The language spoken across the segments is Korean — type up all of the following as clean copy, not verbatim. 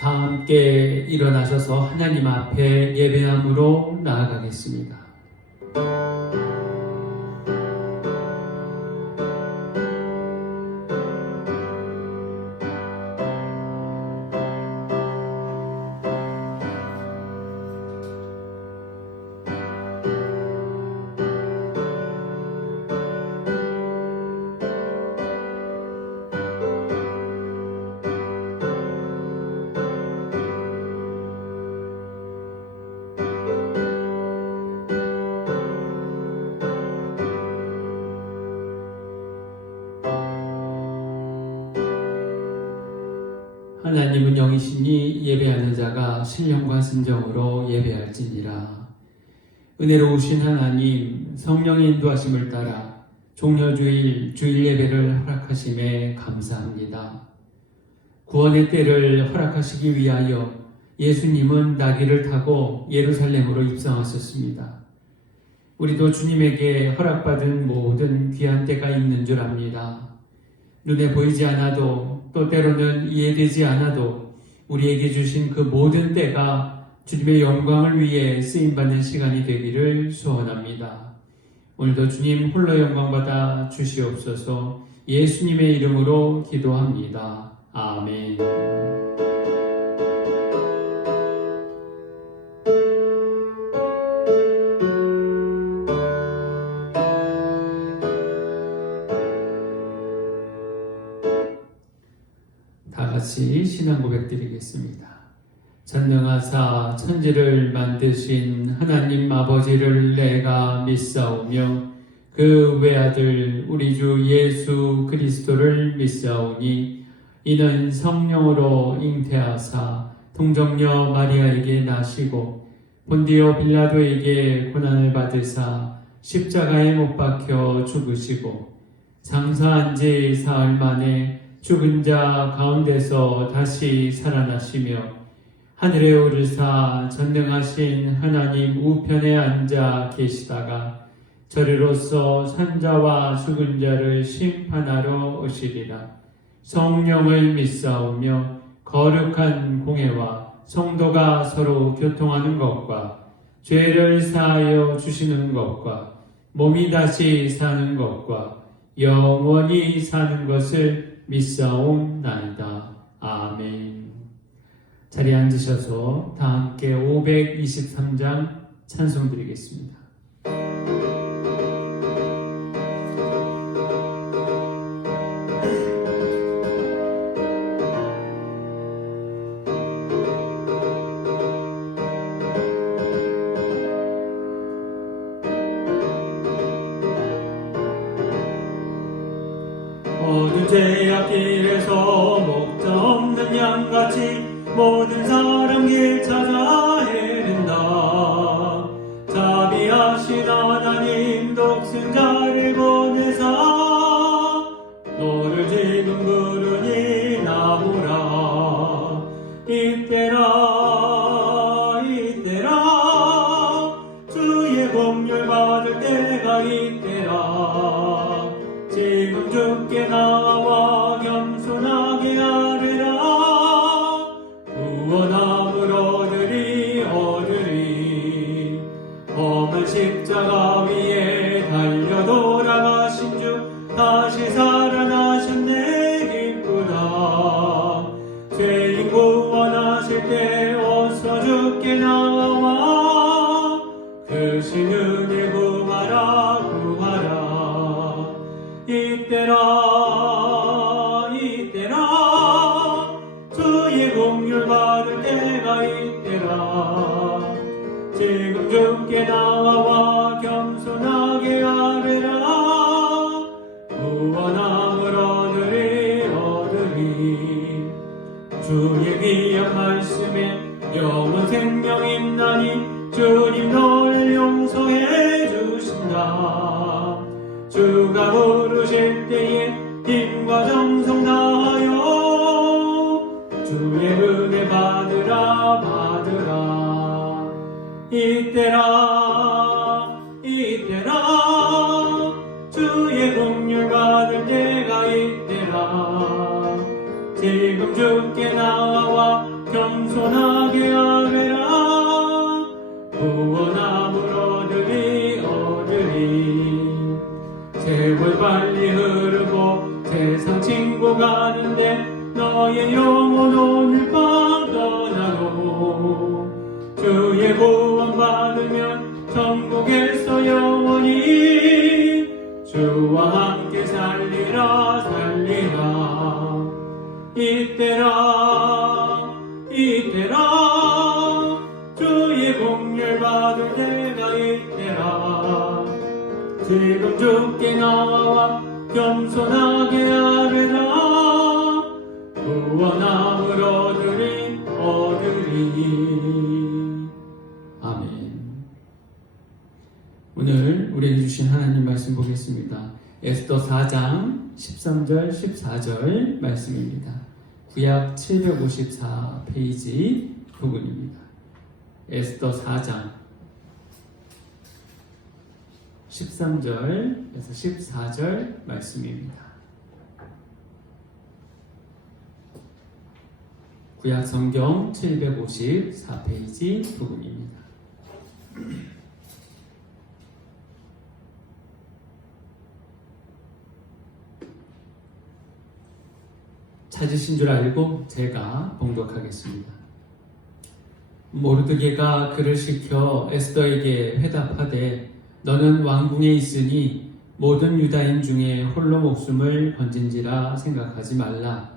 다 함께 일어나셔서 하나님 앞에 예배함으로 나아가겠습니다. 하나님은 영이시니 예배하는 자가 신령과 진정으로 예배할지니라. 은혜로우신 하나님, 성령의 인도하심을 따라 종려주일 주일 예배를 허락하심에 감사합니다. 구원의 때를 허락하시기 위하여 예수님은 나귀를 타고 예루살렘으로 입성하셨습니다. 우리도 주님에게 허락받은 모든 귀한 때가 있는 줄 압니다. 눈에 보이지 않아도 또 때로는 이해되지 않아도 우리에게 주신 그 모든 때가 주님의 영광을 위해 쓰임받는 시간이 되기를 소원합니다. 오늘도 주님 홀로 영광받아 주시옵소서. 예수님의 이름으로 기도합니다. 아멘. 다같이 신앙 고백 드리겠습니다. 전능하사 천지를 만드신 하나님 아버지를 내가 믿사오며 그 외아들 우리 주 예수 그리스도를 믿사오니 이는 성령으로 잉태하사 동정녀 마리아에게 나시고 본디오 빌라도에게 고난을 받으사 십자가에 못 박혀 죽으시고 장사한 지 사흘 만에 죽은 자 가운데서 다시 살아나시며 하늘에 오르사 전능하신 하나님 우편에 앉아 계시다가 저리로서 산자와 죽은 자를 심판하러 오시리라. 성령을 믿사오며 거룩한 공회와 성도가 서로 교통하는 것과 죄를 사하여 주시는 것과 몸이 다시 사는 것과 영원히 사는 것을 믿사옵나이다. 아멘. 자리에 앉으셔서 다 함께 523장 찬송 드리겠습니다. 모든 죄악길에서 목자 없는 양같이 모든 사람 길 찾아 헤맨다. 자비하신 하나님 독생자를 보내사 너를 지금 부르니 나오라. 이때라 이때라 주의 공열 받을 때가 이때라. 지금 주께 나와 겸손하게 아뢰라. 구원함을 얻으리 험한 십자가 위에 달려 돌아가신 주 다시 살아나셨네. 기쁘다. 죄인 구원하실 때 어서 주께 나와 그 신은혜 구하라 구하라. 이때라 주의 공율 받을 때가 이때라. 지금 주께 나와 겸손하게 아뢰라. 구원함을 얻으리 주의 귀한 말씀에 영원 생명 있나니 주님 너를 용서해 주신다. 주가 부르실 때에 힘과 정성 다하여 주의 은혜 받으라. 이때라 주의 공율 받을 때가 이때라. 지금 주께 나와 겸손하게 아뢰라. 구원함을 얻으리. 세월 빨리 흐르고 세상 친구 가는데 너의 영혼 오늘 밤 떠나고 주의 구원 받으면 천국에서 영원히 주와 함께 살리라. 이때라 주의 공열 받을 때가 이때라. 지금 주께 나와 겸손하게 아뢰라. 구원함을 얻으리. 아멘. 오늘 우리에게 주신 하나님 말씀 보겠습니다. 에스더 4장 13절 14절 말씀입니다. 구약 754페이지 부분입니다. 에스더 4장 13절에서 14절 말씀입니다. 구약 성경 754페이지 부분입니다. 찾으신 줄 알고 제가 봉독하겠습니다. 모르드게가 그를 시켜 에스더에게 회답하되 너는 왕궁에 있으니 모든 유다인 중에 홀로 목숨을 건진지라 생각하지 말라.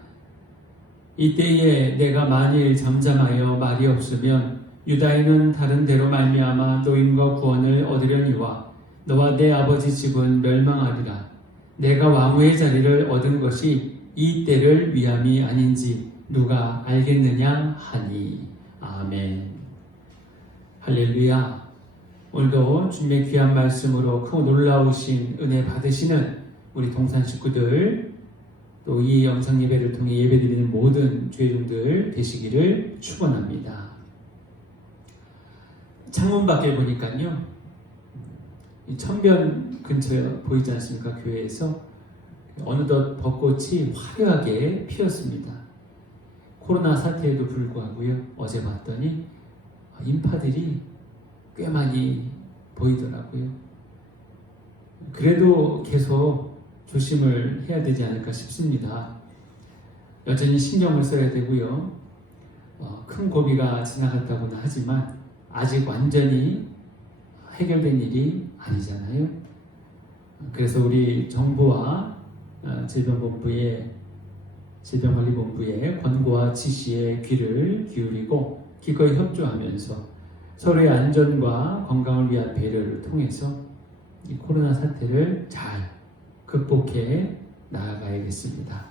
이때에 내가 만일 잠잠하여 말이 없으면 유다인은 다른 데로 말미암아 노임과 구원을 얻으려니와 너와 내 아버지 집은 멸망하리라. 내가 왕후의 자리를 얻은 것이 이 때를 위함이 아닌지 누가 알겠느냐 하니. 아멘. 할렐루야. 오늘도 주님의 귀한 말씀으로 크고 놀라우신 은혜 받으시는 우리 동산 식구들, 또 이 영상 예배를 통해 예배드리는 모든 죄종들 되시기를 축원합니다. 창문 밖에 보니까요, 이 천변 근처에 보이지 않습니까? 교회에서 어느덧 벚꽃이 화려하게 피었습니다. 코로나 사태에도 불구하고요, 어제 봤더니 인파들이 꽤 많이 보이더라고요. 그래도 계속 조심을 해야 되지 않을까 싶습니다. 여전히 신경을 써야 되고요. 큰 고비가 지나갔다고는 하지만 아직 완전히 해결된 일이 아니잖아요. 그래서 우리 정부와 질병관리본부의 권고와 지시에 귀를 기울이고 기꺼이 협조하면서 서로의 안전과 건강을 위한 배려를 통해서 이 코로나 사태를 잘 극복해 나아가야겠습니다.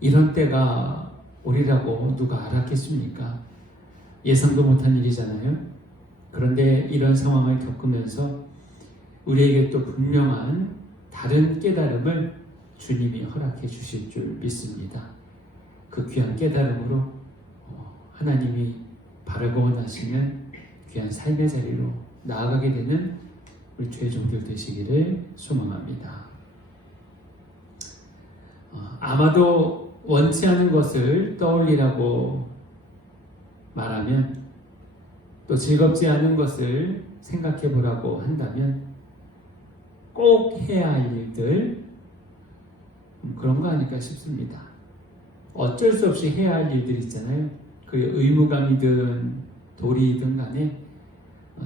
이런 때가 오리라고 누가 알았겠습니까? 예상도 못한 일이잖아요. 그런데 이런 상황을 겪으면서 우리에게 또 분명한 다른 깨달음을 주님이 허락해 주실 줄 믿습니다. 그 귀한 깨달음으로 하나님이 바라고 원하시는 귀한 삶의 자리로 나아가게 되는 우리 죄종들 되시기를 소망합니다. 아마도 원치 않은 것을 떠올리라고 말하면, 또 즐겁지 않은 것을 생각해 보라고 한다면 꼭 해야 할 일들, 그런 거 아닐까 싶습니다. 어쩔 수 없이 해야 할 일들 있잖아요. 그 의무감이든 도리이든 간에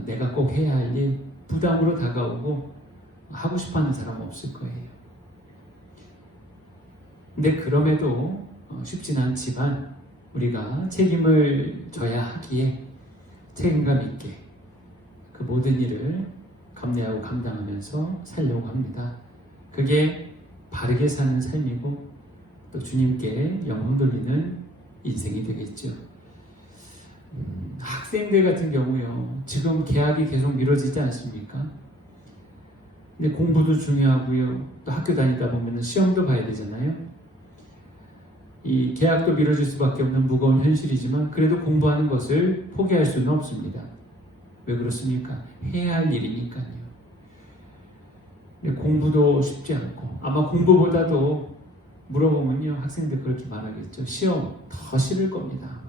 내가 꼭 해야 할 일, 부담으로 다가오고 하고 싶어하는 사람 없을 거예요. 근데 그럼에도 쉽진 않지만 우리가 책임을 져야 하기에 책임감 있게 그 모든 일을 감내하고 감당하면서 살려고 합니다. 그게 바르게 사는 삶이고 또 주님께 영혼 돌리는 인생이 되겠죠. 학생들 같은 경우요, 지금 개학이 계속 미뤄지지 않습니까? 근데 공부도 중요하고요, 또 학교 다니다 보면 시험도 봐야 되잖아요. 이 개학도 미뤄질 수밖에 없는 무거운 현실이지만 그래도 공부하는 것을 포기할 수는 없습니다. 왜 그렇습니까? 해야 할 일이니까요. 근데 공부도 쉽지 않고, 아마 공부보다도 물어보면요, 학생들 그렇게 말하겠죠. 시험 더 싫을 겁니다.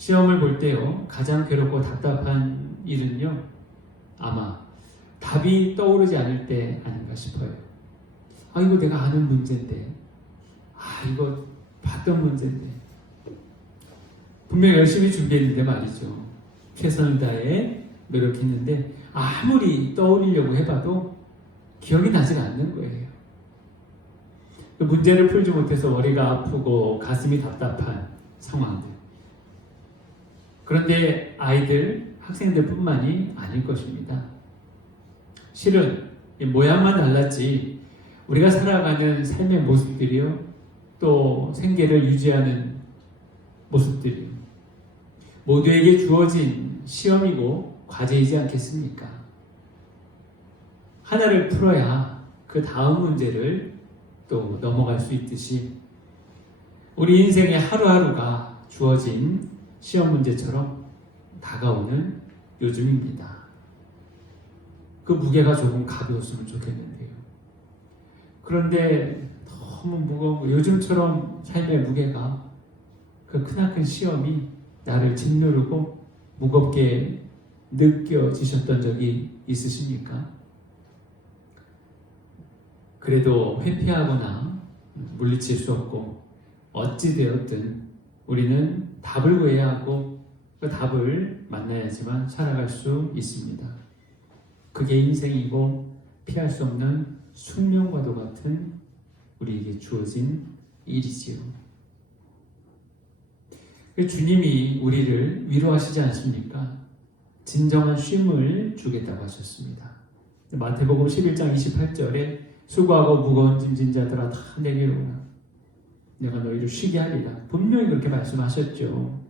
시험을 볼 때요, 가장 괴롭고 답답한 일은요, 아마 답이 떠오르지 않을 때 아닌가 싶어요. 아, 이거 내가 아는 문제인데, 아, 이거 봤던 문제인데, 분명 열심히 준비했는데 말이죠. 최선을 다해 노력했는데 아무리 떠올리려고 해봐도 기억이 나질 않는 거예요. 그 문제를 풀지 못해서 머리가 아프고 가슴이 답답한 상황들. 그런데 아이들, 학생들뿐만이 아닐 것입니다. 실은 모양만 달랐지 우리가 살아가는 삶의 모습들이요, 또 생계를 유지하는 모습들이요, 모두에게 주어진 시험이고 과제이지 않겠습니까? 하나를 풀어야 그 다음 문제를 또 넘어갈 수 있듯이 우리 인생의 하루하루가 주어진 시험 문제처럼 다가오는 요즘입니다. 그 무게가 조금 가벼웠으면 좋겠는데요. 그런데 너무 무거운, 요즘처럼 삶의 무게가, 그 크나큰 시험이 나를 짓누르고 무겁게 느껴지셨던 적이 있으십니까? 그래도 회피하거나 물리칠 수 없고 어찌되었든 우리는 답을 구해야 하고 그 답을 만나야지만 살아갈 수 있습니다. 그게 인생이고 피할 수 없는 숙명과도 같은 우리에게 주어진 일이지요. 주님이 우리를 위로하시지 않습니까? 진정한 쉼을 주겠다고 하셨습니다. 마태복음 11장 28절에 수고하고 무거운 짐진 자들아 다 내게로 오라. 내가 너희를 쉬게 하리라. 분명히 그렇게 말씀하셨죠.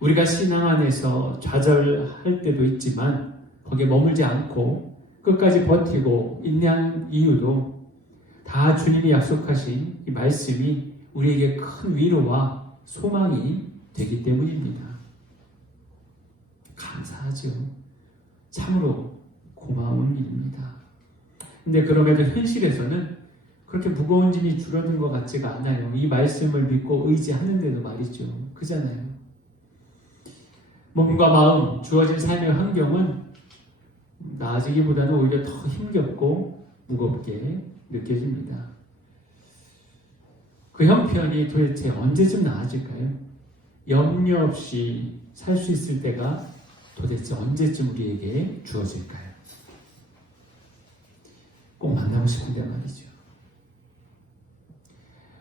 우리가 신앙 안에서 좌절할 때도 있지만 거기에 머물지 않고 끝까지 버티고 인내한 이유도 다 주님이 약속하신 이 말씀이 우리에게 큰 위로와 소망이 되기 때문입니다. 감사하죠. 참으로 고마운 일입니다. 근데 그럼에도 현실에서는 그렇게 무거운 짐이 줄어든 것 같지가 않아요. 이 말씀을 믿고 의지하는데도 말이죠. 그잖아요. 몸과 마음, 주어진 삶의 환경은 나아지기보다는 오히려 더 힘겹고 무겁게 느껴집니다. 그 형편이 도대체 언제쯤 나아질까요? 염려 없이 살 수 있을 때가 도대체 언제쯤 우리에게 주어질까요? 꼭 만나고 싶은데 말이죠.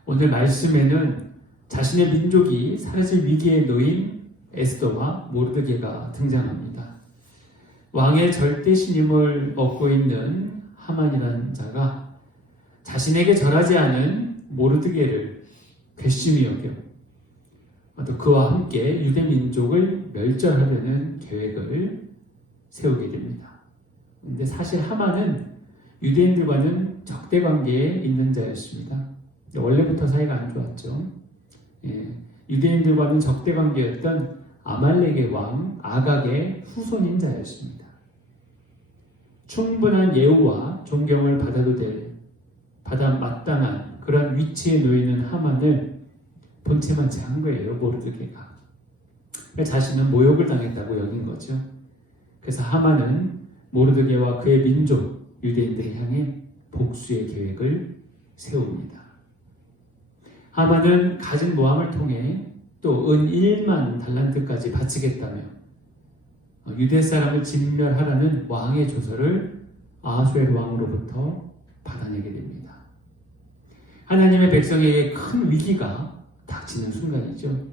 오늘 말씀에는 자신의 민족이 사라질 위기에 놓인 에스더와 모르드게가 등장합니다. 왕의 절대 신임을 얻고 있는 하만이라는 자가 자신에게 절하지 않은 모르드게를 괘씸히 여겨 또 그와 함께 유대 민족을 멸절하려는 계획을 세우게 됩니다. 그런데 사실 하만은 유대인들과는 적대 관계에 있는 자였습니다. 원래부터 사이가 안 좋았죠. 유대인들과는 적대 관계였던 아말렉의 왕 아각의 후손인 자였습니다. 충분한 예우와 존경을 받아 마땅한 그런 위치에 놓이는 하만을 본체만 제한 거예요, 모르드게가. 자신은 모욕을 당했다고 여긴 거죠. 그래서 하만은 모르드게와 그의 민족 유대인들을 향해 복수의 계획을 세웁니다. 하만은 가진 모함을 통해 또 은 1만 달란트까지 바치겠다며 유대 사람을 진멸하라는 왕의 조서를 아하수에로 왕으로부터 받아내게 됩니다. 하나님의 백성에게 큰 위기가 닥치는 순간이죠.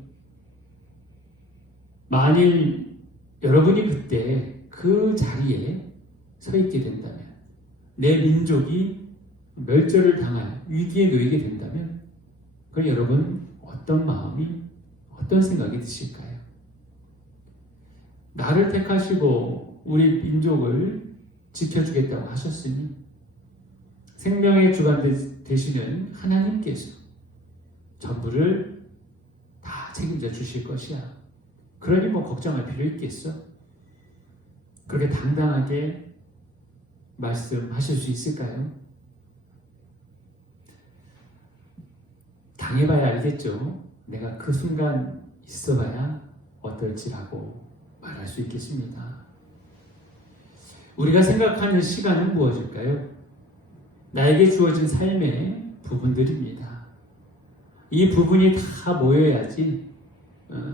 만일 여러분이 그때 그 자리에 서 있게 된다면, 내 민족이 멸절을 당할 위기에 놓이게 된다면, 그럼 여러분 어떤 마음이, 어떤 생각이 드실까요? 나를 택하시고 우리 민족을 지켜주겠다고 하셨으니 생명의 주관 되시는 하나님께서 전부를 다 책임져 주실 것이야. 그러니 뭐 걱정할 필요 있겠어? 그렇게 당당하게 말씀하실 수 있을까요? 당해봐야 알겠죠. 내가 그 순간 있어봐야 어떨지라고 말할 수 있겠습니다. 우리가 생각하는 시간은 무엇일까요? 나에게 주어진 삶의 부분들입니다. 이 부분이 다 모여야지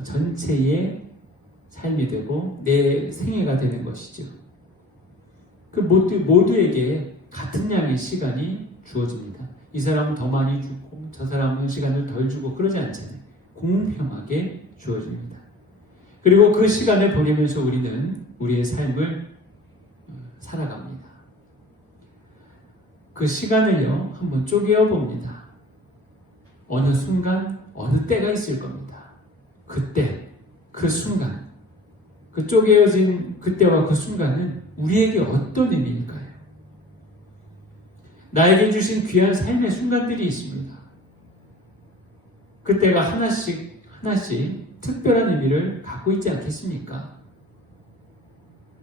전체의 삶이 되고 내 생애가 되는 것이죠. 그 모두에게 같은 양의 시간이 주어집니다. 이 사람은 더 많이 주고 저 사람은 시간을 덜 주고 그러지 않잖아요. 공평하게 주어집니다. 그리고 그 시간을 보내면서 우리는 우리의 삶을 살아갑니다. 그 시간을요, 한번 쪼개어 봅니다. 어느 순간, 어느 때가 있을 겁니다. 그때, 그 순간, 그 쪼개어진 그때와 그 순간은 우리에게 어떤 의미일까요? 나에게 주신 귀한 삶의 순간들이 있습니다. 그때가 하나씩 특별한 의미를 갖고 있지 않겠습니까?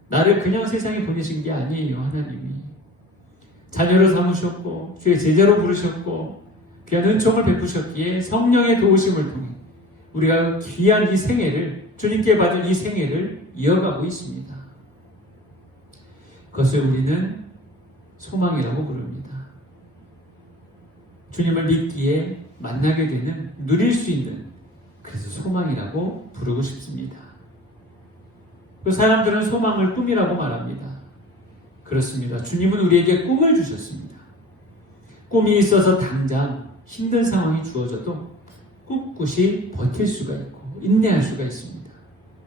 나를 그냥 세상에 보내신 게 아니에요, 하나님이. 자녀로 삼으셨고 주의 제자로 부르셨고 귀한 은총을 베푸셨기에 성령의 도우심을 통해 우리가 귀한 이 생애를, 주님께 받은 이 생애를 이어가고 있습니다. 그것을 우리는 소망이라고 부릅니다. 주님을 믿기에 만나게 되는, 누릴 수 있는, 그래서 소망이라고 부르고 싶습니다. 그 사람들은 소망을 꿈이라고 말합니다. 그렇습니다. 주님은 우리에게 꿈을 주셨습니다. 꿈이 있어서 당장 힘든 상황이 주어져도 꿋꿋이 버틸 수가 있고 인내할 수가 있습니다.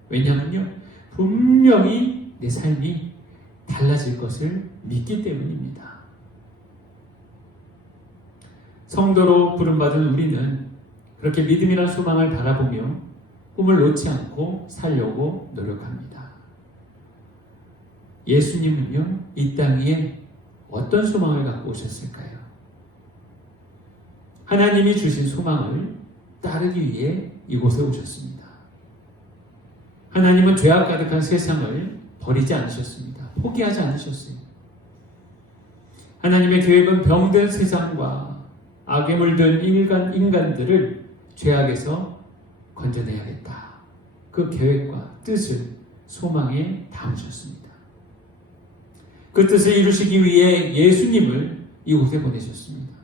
왜냐하면요, 분명히 내 삶이 달라질 것을 믿기 때문입니다. 성도로 부름받은 우리는 그렇게 믿음이란 소망을 바라보며 꿈을 놓지 않고 살려고 노력합니다. 예수님은요, 이 땅에 어떤 소망을 갖고 오셨을까요? 하나님이 주신 소망을 따르기 위해 이곳에 오셨습니다. 하나님은 죄악 가득한 세상을 버리지 않으셨습니다. 포기하지 않으셨어요. 하나님의 계획은 병든 세상과 악에 물든 인간들을 죄악에서 건져내야겠다. 그 계획과 뜻을 소망에 담으셨습니다. 그 뜻을 이루시기 위해 예수님을 이곳에 보내셨습니다.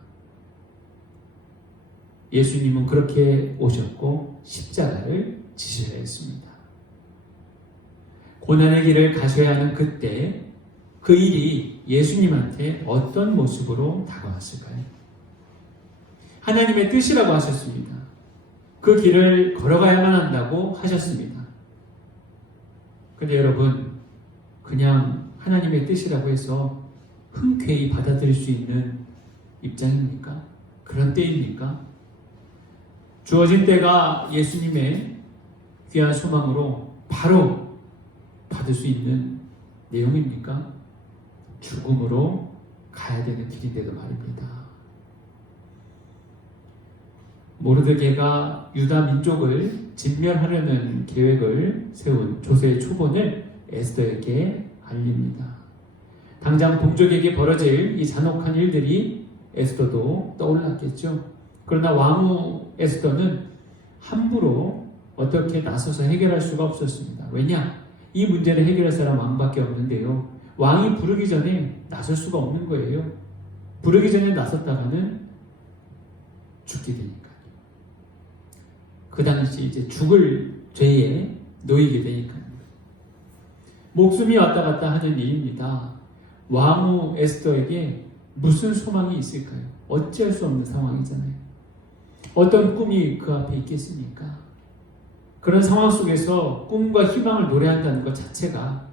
예수님은 그렇게 오셨고 십자가를 지셔야 했습니다. 고난의 길을 가셔야 하는 그때 그 일이 예수님한테 어떤 모습으로 다가왔을까요? 하나님의 뜻이라고 하셨습니다. 그 길을 걸어가야만 한다고 하셨습니다. 그런데 여러분, 그냥 하나님의 뜻이라고 해서 흔쾌히 받아들일 수 있는 입장입니까? 그런 때입니까? 주어진 때가 예수님의 귀한 소망으로 바로 받을 수 있는 내용입니까? 죽음으로 가야 되는 길인데도 말입니다. 모르드게가 유다 민족을 진멸하려는 계획을 세운 조세의 초본을 에스더에게 알립니다. 당장 동족에게 벌어질 이 잔혹한 일들이 에스더도 떠올랐겠죠. 그러나 왕후 에스더는 함부로 어떻게 나서서 해결할 수가 없었습니다. 왜냐? 이 문제를 해결할 사람 왕밖에 없는데요. 왕이 부르기 전에 나설 수가 없는 거예요. 부르기 전에 나섰다가는 죽게 되니까. 그 당시 이제 죽을 죄에 놓이게 되니까요. 목숨이 왔다 갔다 하는 일입니다. 왕후 에스더에게 무슨 소망이 있을까요? 어찌할 수 없는 상황이잖아요. 어떤 꿈이 그 앞에 있겠습니까? 그런 상황 속에서 꿈과 희망을 노래한다는 것 자체가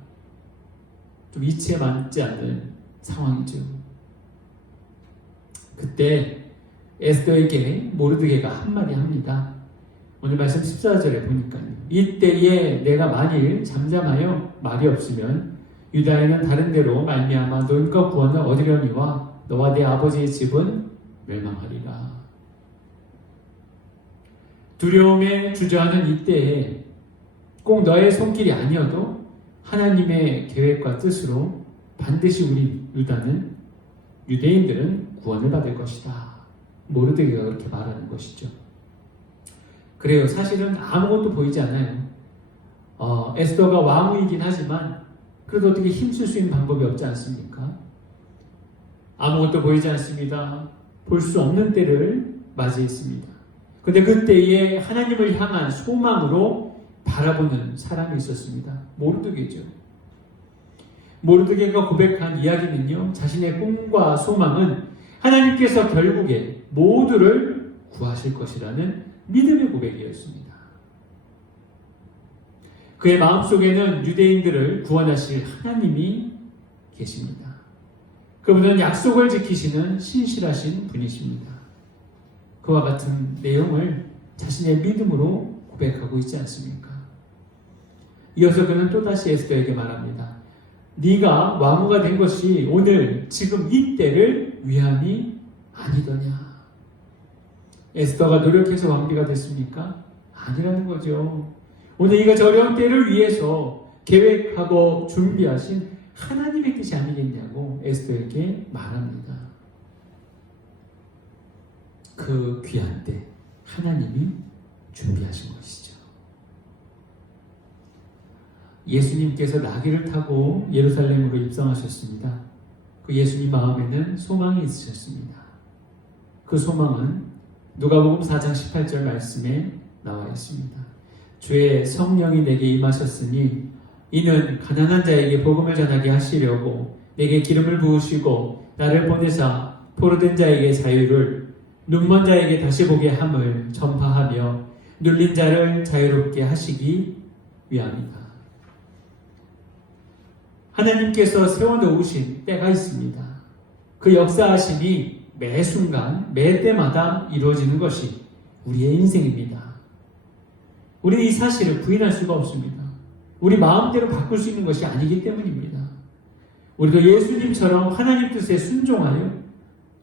좀 이치에 맞지 않는 상황이죠. 그때 에스더에게 모르드게가 한마디 합니다. 오늘 말씀 14절에 보니까요. 이때에 내가 만일 잠잠하여 말이 없으면 유다에는 다른 데로 말미암아 눈껏 구원을 얻으려니와 너와 내 아버지의 집은 멸망하리라. 두려움에 주저하는 이때에 꼭 너의 손길이 아니어도 하나님의 계획과 뜻으로 반드시 우리 유대인들은 구원을 받을 것이다. 모르드게가 그렇게 말하는 것이죠. 그래요. 사실은 아무것도 보이지 않아요. 에스더가 왕후이긴 하지만 그래도 어떻게 힘쓸 수 있는 방법이 없지 않습니까? 아무것도 보이지 않습니다. 볼 수 없는 때를 맞이했습니다. 그런데 그때에 하나님을 향한 소망으로 바라보는 사람이 있었습니다. 모르드게죠. 모르드게가 고백한 이야기는요, 자신의 꿈과 소망은 하나님께서 결국에 모두를 구하실 것이라는 믿음의 고백이었습니다. 그의 마음속에는 유대인들을 구원하실 하나님이 계십니다. 그분은 약속을 지키시는 신실하신 분이십니다. 그와 같은 내용을 자신의 믿음으로 고백하고 있지 않습니까? 이어서 그는 또다시 에스더에게 말합니다. 네가 왕후가 된 것이 오늘 지금 이때를 위함이 아니더냐. 에스더가 노력해서 왕비가 됐습니까? 아니라는 거죠. 오늘 이가 어려운 때를 위해서 계획하고 준비하신 하나님의 뜻이 아니겠냐고 에스더에게 말합니다. 그 귀한 때 하나님이 준비하신 것이죠. 예수님께서 나귀를 타고 예루살렘으로 입성하셨습니다. 그 예수님 마음에는 소망이 있으셨습니다. 그 소망은 누가복음 4장 18절 말씀에 나와 있습니다. 주의 성령이 내게 임하셨으니 이는 가난한 자에게 복음을 전하게 하시려고 내게 기름을 부으시고 나를 보내사 포로된 자에게 자유를 눈먼 자에게 다시 보게 함을 전파하며 눌린 자를 자유롭게 하시기 위함이다. 하나님께서 세워놓으신 때가 있습니다. 그 역사하심이 매 순간, 매 때마다 이루어지는 것이 우리의 인생입니다. 우리는 이 사실을 부인할 수가 없습니다. 우리 마음대로 바꿀 수 있는 것이 아니기 때문입니다. 우리도 예수님처럼 하나님 뜻에 순종하여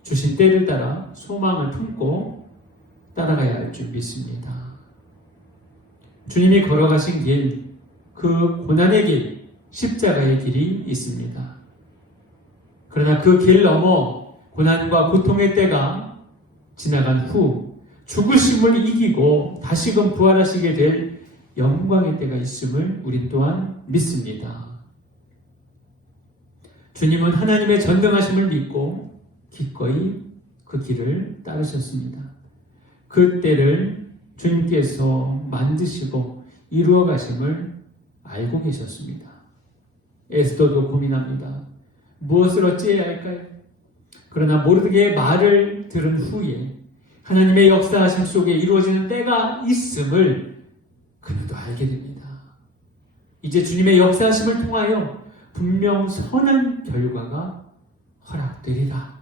주신 때를 따라 소망을 품고 따라가야 할 줄 믿습니다. 주님이 걸어가신 길, 그 고난의 길, 십자가의 길이 있습니다. 그러나 그 길 넘어 고난과 고통의 때가 지나간 후 죽으심을 이기고 다시금 부활하시게 될 영광의 때가 있음을 우리 또한 믿습니다. 주님은 하나님의 전능하심을 믿고 기꺼이 그 길을 따르셨습니다. 그 때를 주님께서 만드시고 이루어 가심을 알고 계셨습니다. 에스더도 고민합니다. 무엇을 어찌해야 할까요? 그러나 모르드게의 말을 들은 후에 하나님의 역사하심 속에 이루어지는 때가 있음을 그는 알게 됩니다. 이제 주님의 역사하심을 통하여 분명 선한 결과가 허락되리라.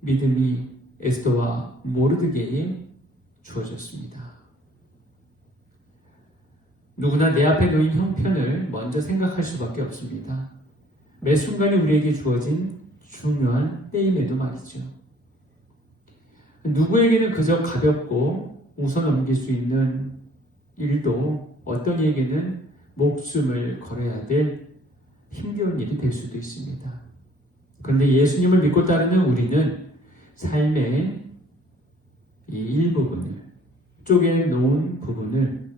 믿음이 에스더와 모르드게에 주어졌습니다. 누구나 내 앞에 놓인 형편을 먼저 생각할 수밖에 없습니다. 매 순간에 우리에게 주어진 중요한 때임에도 말이죠. 누구에게는 그저 가볍고 웃어 넘길 수 있는 일도 어떤 이에게는 목숨을 걸어야 될 힘겨운 일이 될 수도 있습니다. 그런데 예수님을 믿고 따르는 우리는 삶의 이 일부분을 쪼개놓은 부분을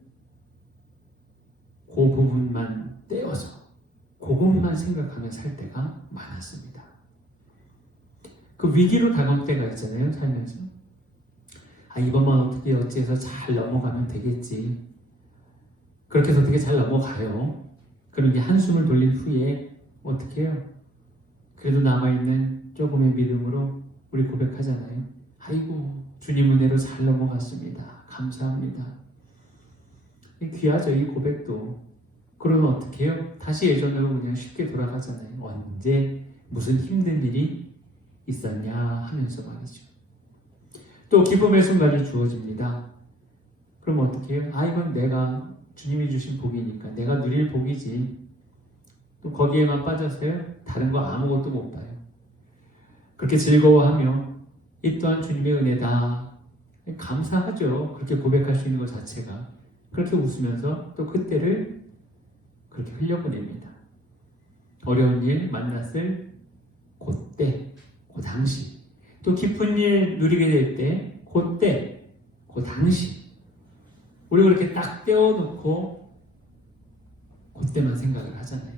그 부분만 떼어서 그것만 생각하며 살 때가 많았습니다. 그 위기로 다가올 때가 있잖아요, 살면서. 이것만 어떻게 어찌해서 잘 넘어가면 되겠지. 그렇게 해서 어떻게 잘 넘어가요. 그런데 한숨을 돌린 후에 어떻게 해요? 그래도 남아있는 조금의 믿음으로 우리 고백하잖아요. 아이고, 주님 은혜로 잘 넘어갔습니다. 감사합니다. 귀하죠, 이 고백도. 그러면 어떻게 해요? 다시 예전으로 그냥 쉽게 돌아가잖아요. 언제 무슨 힘든 일이 있었냐 하면서 말이죠. 또 기쁨의 순간이 주어집니다. 그럼 어떻게 해요? 이건 내가 주님이 주신 복이니까 내가 누릴 복이지. 또 거기에만 빠져서요, 다른 거 아무것도 못 봐요. 그렇게 즐거워하며 이 또한 주님의 은혜다. 감사하죠. 그렇게 고백할 수 있는 것 자체가. 그렇게 웃으면서 또 그때를 그렇게 흘려보냅니다. 어려운 일 만났을 그때, 그 당시, 또 기쁜 일 누리게 될 때, 그때, 그 당시, 우리가 그렇게 딱 떼어놓고 그때만 생각을 하잖아요.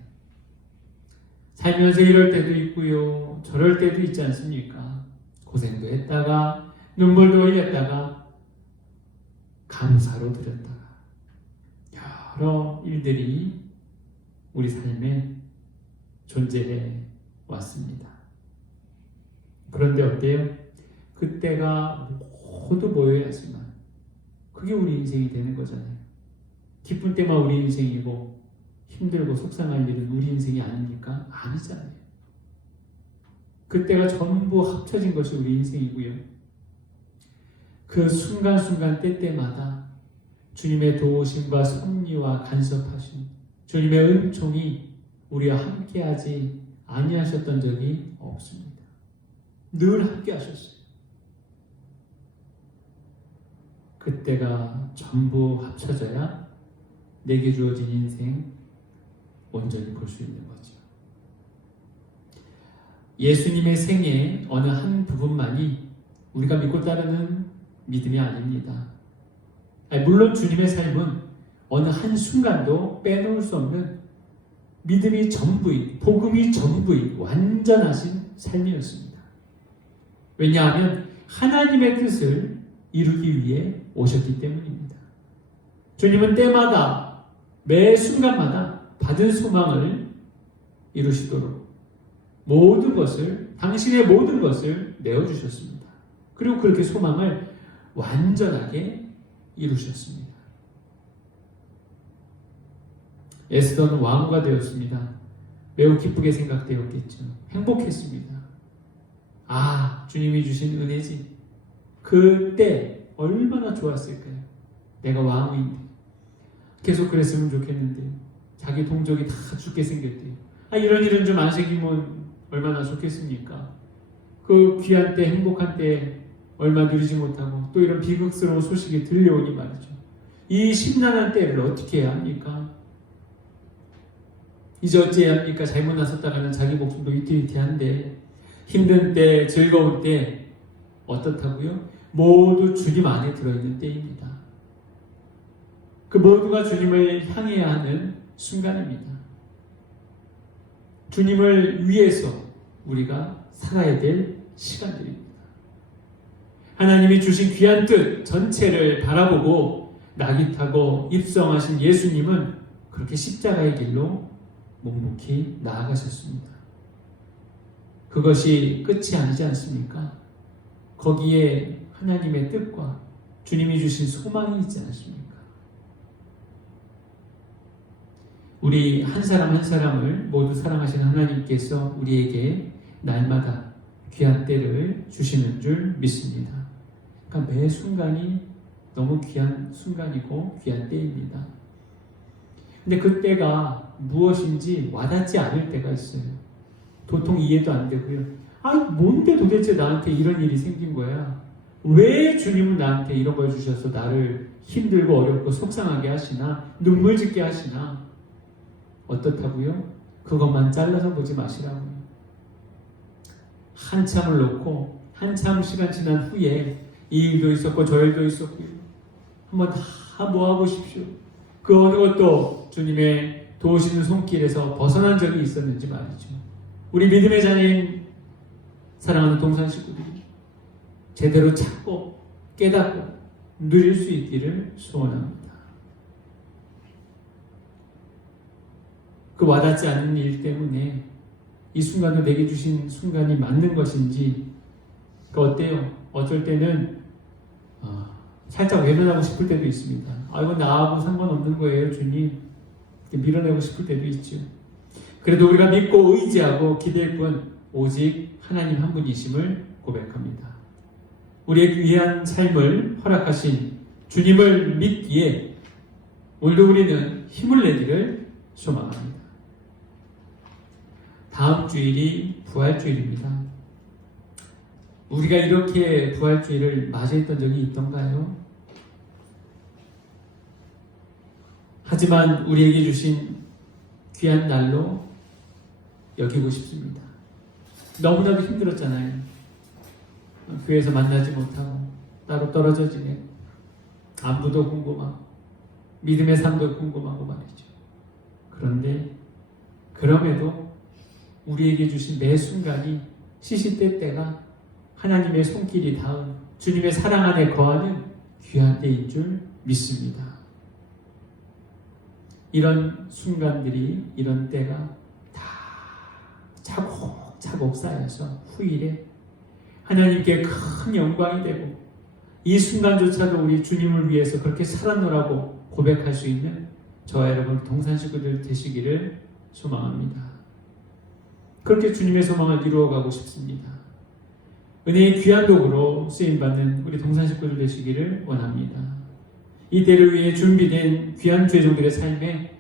살면서 이럴 때도 있고요, 저럴 때도 있지 않습니까? 고생도 했다가 눈물도 흘렸다가 감사로 드렸다가 여러 일들이 우리 삶에 존재해 왔습니다. 그런데 어때요? 그때가 모두 모여야지만 그게 우리 인생이 되는 거잖아요. 기쁜 때만 우리 인생이고 힘들고 속상할 일은 우리 인생이 아닙니까? 아니잖아요. 그때가 전부 합쳐진 것이 우리 인생이고요. 그 순간순간 때때마다 주님의 도우심과 섭리와 간섭하심, 주님의 은총이 우리와 함께하지 아니하셨던 적이 없습니다. 늘 함께하셨어요. 그때가 전부 합쳐져야 내게 주어진 인생 온전히 볼 수 있는 거죠. 예수님의 생애 어느 한 부분만이 우리가 믿고 따르는 믿음이 아닙니다. 물론 주님의 삶은 어느 한 순간도 빼놓을 수 없는 믿음이 전부인, 복음이 전부인 완전하신 삶이었습니다. 왜냐하면 하나님의 뜻을 이루기 위해 오셨기 때문입니다. 주님은 때마다 매 순간마다 받은 소망을 이루시도록 모든 것을, 당신의 모든 것을 내어주셨습니다. 그리고 그렇게 소망을 완전하게 이루셨습니다. 에스더는 왕후가 되었습니다. 매우 기쁘게 생각되었겠죠. 행복했습니다. 아, 주님이 주신 은혜지. 그때 얼마나 좋았을까요? 내가 왕후인데. 계속 그랬으면 좋겠는데 자기 동족이 다 죽게 생겼대요. 이런 일은 좀 안 생기면 얼마나 좋겠습니까? 그 귀한 때, 행복한 때 얼마 누리지 못하고 또 이런 비극스러운 소식이 들려오니 말이죠. 이 심란한 때를 어떻게 해야 합니까? 이제 어찌해야 합니까? 잘못 나섰다가는 자기 목숨도 위태위태한데 힘든 때, 즐거운 때 어떻다고요? 모두 주님 안에 들어있는 때입니다. 그 모두가 주님을 향해야 하는 순간입니다. 주님을 위해서 우리가 살아야 될 시간들입니다. 하나님이 주신 귀한 뜻 전체를 바라보고 낙이 타고 입성하신 예수님은 그렇게 십자가의 길로 묵묵히 나아가셨습니다. 그것이 끝이 아니지 않습니까? 거기에 하나님의 뜻과 주님이 주신 소망이 있지 않습니까? 우리 한 사람 한 사람을 모두 사랑하시는 하나님께서 우리에게 날마다 귀한 때를 주시는 줄 믿습니다. 그러니까 매 순간이 너무 귀한 순간이고 귀한 때입니다. 근데 그때가 무엇인지 와닿지 않을 때가 있어요. 도통 이해도 안 되고요. 뭔데 도대체 나한테 이런 일이 생긴 거야? 왜 주님은 나한테 이런 걸 주셔서 나를 힘들고 어렵고 속상하게 하시나? 눈물 짓게 하시나? 어떻다고요? 그것만 잘라서 보지 마시라고요. 한참을 놓고 한참 시간 지난 후에 이 일도 있었고 저 일도 있었고요. 한번 다 모아보십시오. 그 어느 것도 주님의 도우시는 손길에서 벗어난 적이 있었는지 말이죠. 우리 믿음의 자녀인 사랑하는 동산 식구들이 제대로 찾고 깨닫고 누릴 수 있기를 소원합니다. 그 와닿지 않는 일 때문에 이 순간도 내게 주신 순간이 맞는 것인지 어때요? 어쩔 때는 살짝 외면하고 싶을 때도 있습니다. 이건 나하고 상관없는 거예요, 주님. 밀어내고 싶을 때도 있죠. 그래도 우리가 믿고 의지하고 기댈 분 오직 하나님 한 분이심을 고백합니다. 우리의 귀한 삶을 허락하신 주님을 믿기에 오늘도 우리는 힘을 내기를 소망합니다. 다음 주일이 부활주일입니다. 우리가 이렇게 부활주일을 맞이했던 적이 있던가요? 하지만 우리에게 주신 귀한 날로 여기고 싶습니다. 너무나도 힘들었잖아요. 교회에서 만나지 못하고 따로 떨어져 지내고 안부도 궁금하고 믿음의 삶도 궁금하고 말이죠. 그런데 그럼에도 우리에게 주신 매 순간이 시시때때가 하나님의 손길이 닿은 주님의 사랑 안에 거하는 귀한 때인 줄 믿습니다. 이런 순간들이, 이런 때가 다 차곡차곡 쌓여서 후일에 하나님께 큰 영광이 되고 이 순간조차도 우리 주님을 위해서 그렇게 살았노라고 고백할 수 있는 저와 여러분 동산 식구들 되시기를 소망합니다. 그렇게 주님의 소망을 이루어가고 싶습니다. 은혜의 귀한 도구로 쓰임받는 우리 동산 식구들 되시기를 원합니다. 이 때를 위해 준비된 귀한 죄종들의 삶에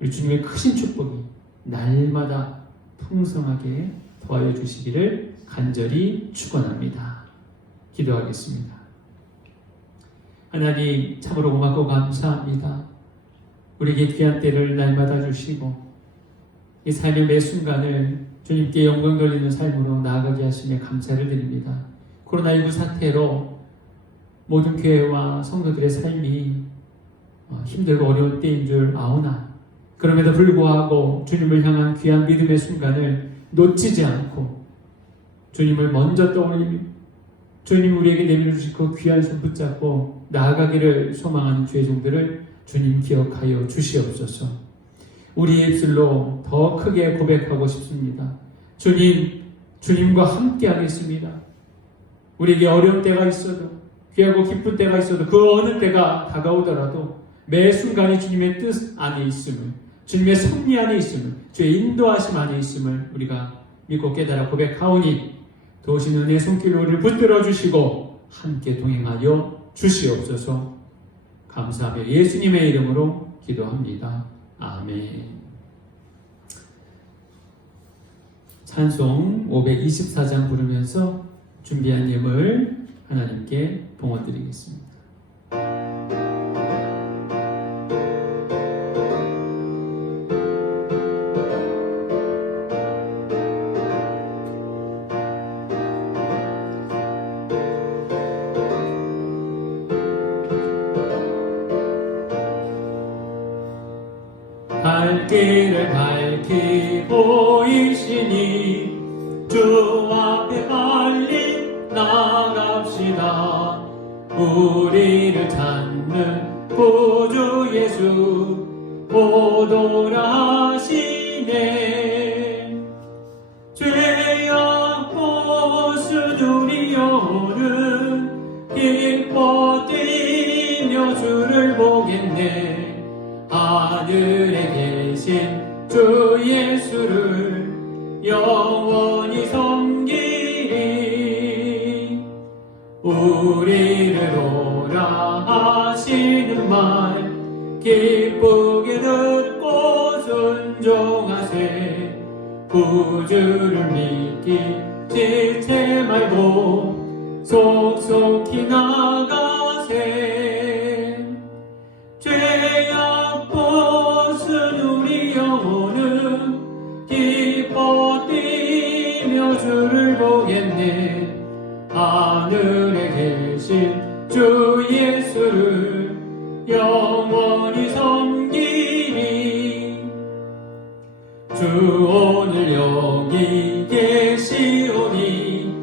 우리 주님의 크신 축복이 날마다 풍성하게 더하여 주시기를 간절히 축원합니다. 기도하겠습니다. 하나님 참으로 고맙고 감사합니다. 우리에게 귀한 때를 날마다 주시고 이 삶의 매 순간을 주님께 영광 돌리는 삶으로 나아가게 하심에 감사를 드립니다. 코로나19 사태로 모든 교회와 성도들의 삶이 힘들고 어려운 때인 줄 아오나 그럼에도 불구하고 주님을 향한 귀한 믿음의 순간을 놓치지 않고 주님을 먼저 떠올리며 주님 우리에게 내밀어주신 그 귀한 손 붙잡고 나아가기를 소망하는 주의 종들을 주님 기억하여 주시옵소서. 우리의 입술로 더 크게 고백하고 싶습니다. 주님과 함께 하겠습니다. 우리에게 어려운 때가 있어도 귀하고 기쁜 때가 있어도 그 어느 때가 다가오더라도 매 순간이 주님의 뜻 안에 있음을, 주님의 섭리 안에 있음을, 주의 인도하심 안에 있음을 우리가 믿고 깨달아 고백하오니 도우신 은혜의 손길로 우리를 붙들어 주시고 함께 동행하여 주시옵소서. 감사하며 예수님의 이름으로 기도합니다. 아멘. 찬송 524장 부르면서 준비한 예물 하나님께 봉헌드리겠습니다. 갈 길을 밝히고 이시니 주 앞에 빨리 나갑시다. 우리를 찾는 구주 예수 오도라 하시네. 죄악 벗은 우리 영혼은 기뻐 뛰며 주를 보겠네. 하늘에 계신 주 예수를 영원히 섬기리. 우리를 오라 하시는 말 기쁘게 듣고 순종하세. 구주를 믿기 지체 말고 속속히 나가세. 죄악 벗은 우리 영혼은 기뻐 뛰며 주를 보겠네. 하늘에 계신 주 예수를 영원히 섬기리. 주 오늘 여기 계시오니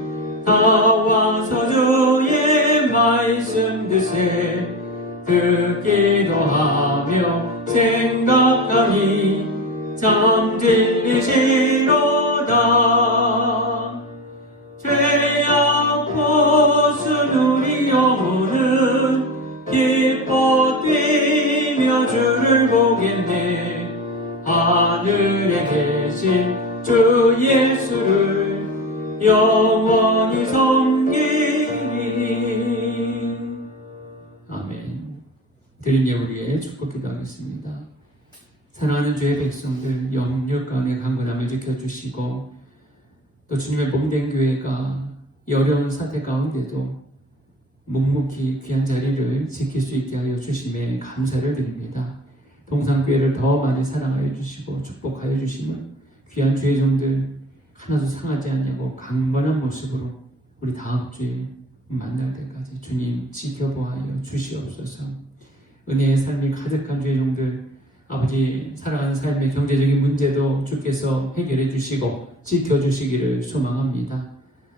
다 와서 주의 말씀 드세. 듣기도 하며 생각하니 참 진리시로다. 죄악 벗은 우리 영혼은 기뻐 뛰며 주를 보겠네. 하늘에 계신 주 예수를 영원히 섬기리. 아멘. 드린 예물 위에 축복 기도하겠습니다. 사랑하는 주의 백성들 영육 가운데 강건함을 지켜주시고 또 주님의 몸된 교회가 이 어려운 사태 가운데도 묵묵히 귀한 자리를 지킬 수 있게 하여 주심에 감사를 드립니다. 동산교회를 더 많이 사랑하여 주시고 축복하여 주시면 귀한 주의 종들 하나도 상하지 않냐고 강건한 모습으로 우리 다음 주에 만날 때까지 주님 지켜보아여 주시옵소서. 은혜의 삶이 가득한 주의 종들 아버지 살아가는 삶의 경제적인 문제도 주께서 해결해 주시고 지켜주시기를 소망합니다.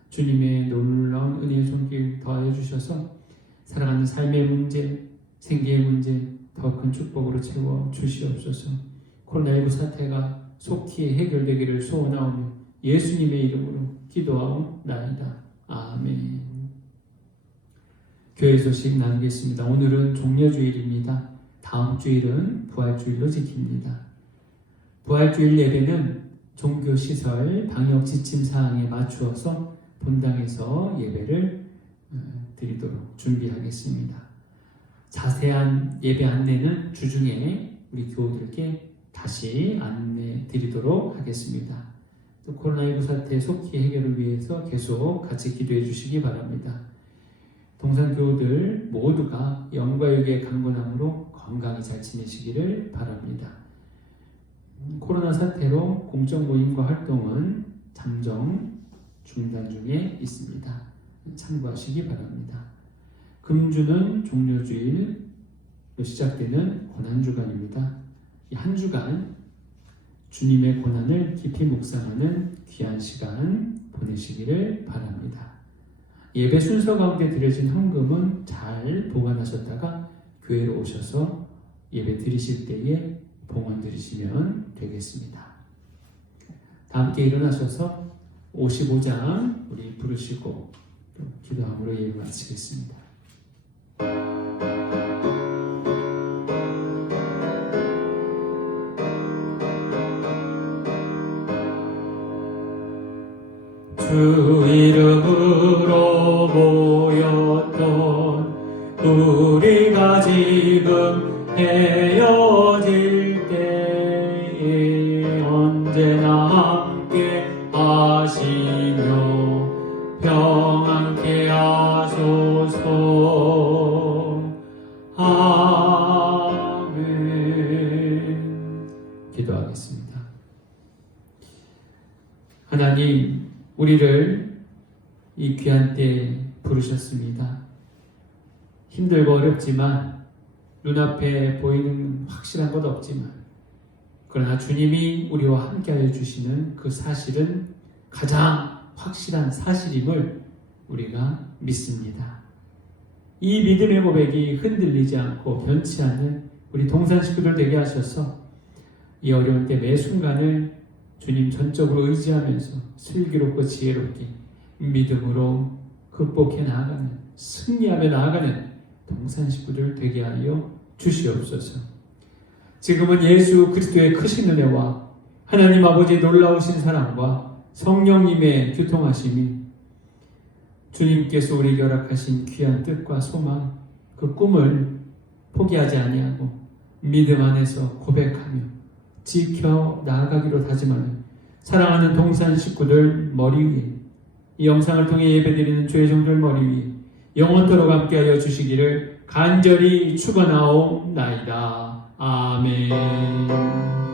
주님의 놀라운 은혜의 손길 더하여 주셔서 살아가는 삶의 문제, 생계의 문제 더 큰 축복으로 채워 주시옵소서. 코로나19 사태가 속히 해결되기를 소원하오며 예수님의 이름으로 기도하옵나이다. 아멘. 교회 소식 나누겠습니다. 오늘은 종려주일입니다. 다음 주일은 부활주일로 지킵니다. 부활주일 예배는 종교시설 방역 지침 사항에 맞추어서 본당에서 예배를 드리도록 준비하겠습니다. 자세한 예배 안내는 주중에 우리 교우들께 다시 안내 드리도록 하겠습니다. 또 코로나19 사태 속히 해결을 위해서 계속 같이 기도해 주시기 바랍니다. 동산 교우들 모두가 영과 육의 강건함으로 건강히 잘 지내시기를 바랍니다. 코로나 사태로 공적 모임과 활동은 잠정 중단 중에 있습니다. 참고하시기 바랍니다. 금주는 종료주일로 시작되는 고난주간입니다. 이 한 주간 주님의 고난을 깊이 묵상하는 귀한 시간 보내시기를 바랍니다. 예배 순서 가운데 드려진 헌금은 잘 보관하셨다가 교회로 오셔서 예배 드리실 때에 봉헌 드리시면 되겠습니다. 다 함께 일어나셔서 55장 우리 부르시고 또 기도함으로 예배 마치겠습니다. 주 이름으로 모였던 우리가 지금 헤어질 때에 언제나 함께 하시며 평안케 하소서. 아멘. 기도하겠습니다. 하나님, 우리를 이 귀한 때에 부르셨습니다. 힘들고 어렵지만 눈앞에 보이는 확실한 것 없지만 그러나 주님이 우리와 함께하여 주시는 그 사실은 가장 확실한 사실임을 우리가 믿습니다. 이 믿음의 고백이 흔들리지 않고 변치 않는 우리 동산 식구들 되게 하셔서 이 어려운 때 매 순간을 주님 전적으로 의지하면서 슬기롭고 지혜롭게 믿음으로 극복해 나아가는, 승리하며 나아가는 동산 식구들 되게 하여 주시옵소서. 지금은 예수 그리스도의 크신 은혜와 하나님 아버지의 놀라우신 사랑과 성령님의 교통하심이 주님께서 우리에게 허락하신 귀한 뜻과 소망, 그 꿈을 포기하지 아니하고 믿음 안에서 고백하며 지켜 나아가기로 다짐하는 사랑하는 동산 식구들 머리 위에, 이 영상을 통해 예배드리는 주의 종들 머리 위에 영원토록 함께하여 주시기를 간절히 축원하옵나이다. 아멘.